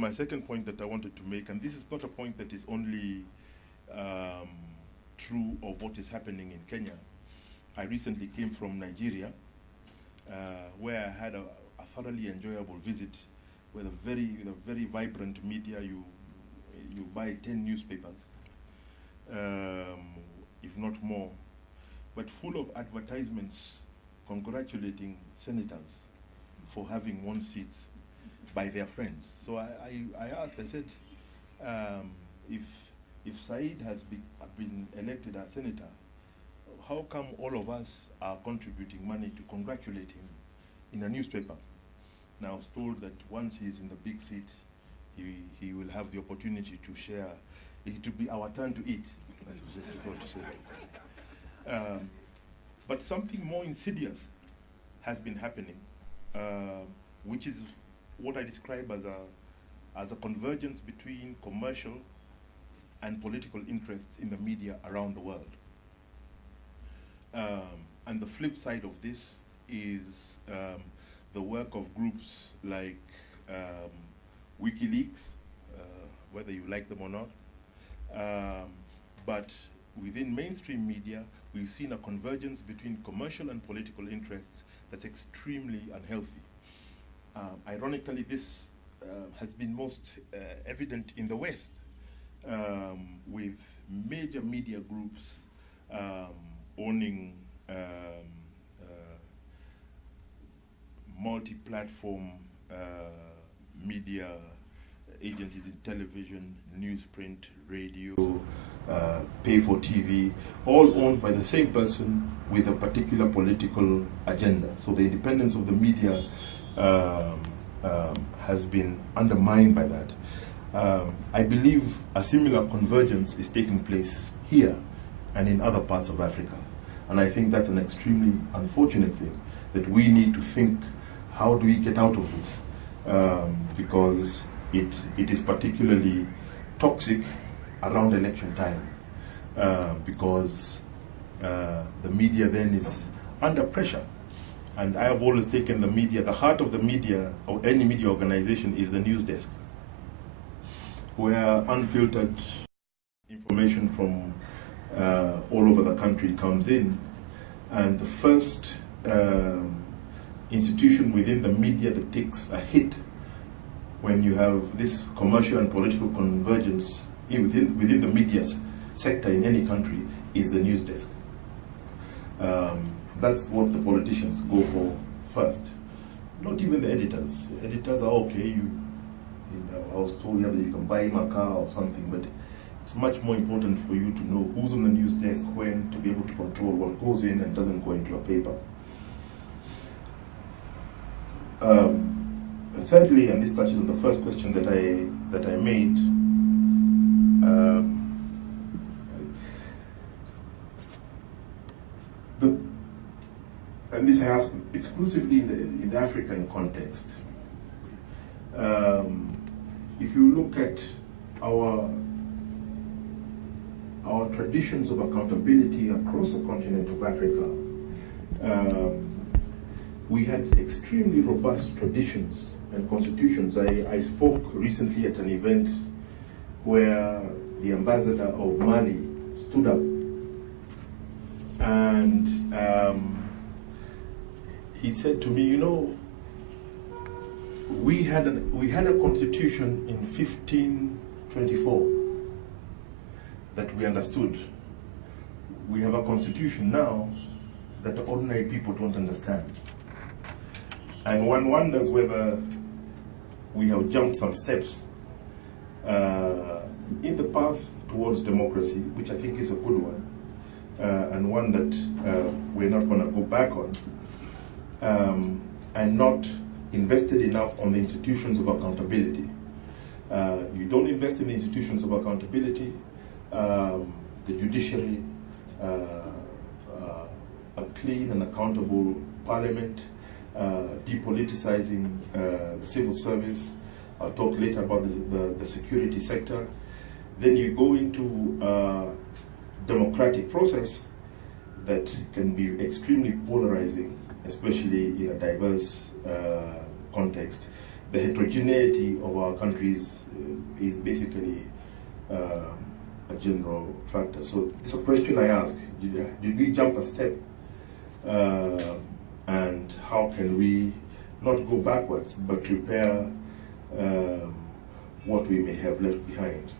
My second point that I wanted to make, and this is not a point that is only true of what is happening in Kenya. I recently came from Nigeria, where I had a thoroughly enjoyable visit with a very vibrant media. You buy 10 newspapers, if not more, but full of advertisements congratulating senators for having won seats by their friends. So I asked, I said, if Said has been elected as senator, how come all of us are contributing money to congratulate him in a newspaper? Now I was told that once he's in the big seat, he will have the opportunity to share. It will be our turn to eat, that's what to say. But something more insidious has been happening, which is what I describe as a convergence between commercial and political interests in the media around the world. And the flip side of this is the work of groups like WikiLeaks, whether you like them or not. But within mainstream media, we've seen a convergence between commercial and political interests that's extremely unhealthy. Ironically, this has been most evident in the West, with major media groups owning multi-platform media agencies in television, newsprint, radio, pay for TV, all owned by the same person with a particular political agenda. So the independence of the media has been undermined by that. I believe a similar convergence is taking place here and in other parts of Africa. And I think that's an extremely unfortunate thing, that we need to think, how do we get out of this? Because it is particularly toxic around election time, because the media then is under pressure. And I have always taken the media, the heart of the media, or any media organization, is the news desk, where unfiltered information from all over the country comes in. And the first institution within the media that takes a hit when you have this commercial and political convergence within the media sector in any country is the news desk. That's what the politicians go for first. Not even the editors. The editors are okay. I was told that you can buy him a car or something, but it's much more important for you to know who's on the news desk when, to be able to control what goes in and doesn't go into a paper. Thirdly, and this touches on the first question that I made, and this I ask exclusively in the African context. If you look at our traditions of accountability across the continent of Africa, we had extremely robust traditions and constitutions. I spoke recently at an event where the ambassador of Mali stood up and he said to me, you know, we had a constitution in 1524 that we understood. We have a constitution now that ordinary people don't understand. And one wonders whether we have jumped some steps in the path towards democracy, which I think is a good one, and one that we're not going to go back on, and not invested enough on the institutions of accountability. You don't invest in the institutions of accountability, the judiciary, a clean and accountable parliament, depoliticizing the civil service. I'll talk later about the security sector. Then you go into a democratic process that can be extremely polarizing, especially in a diverse context. the heterogeneity of our countries is basically a general factor. So it's a question I ask, did we jump a step? And how can we not go backwards, but repair what we may have left behind?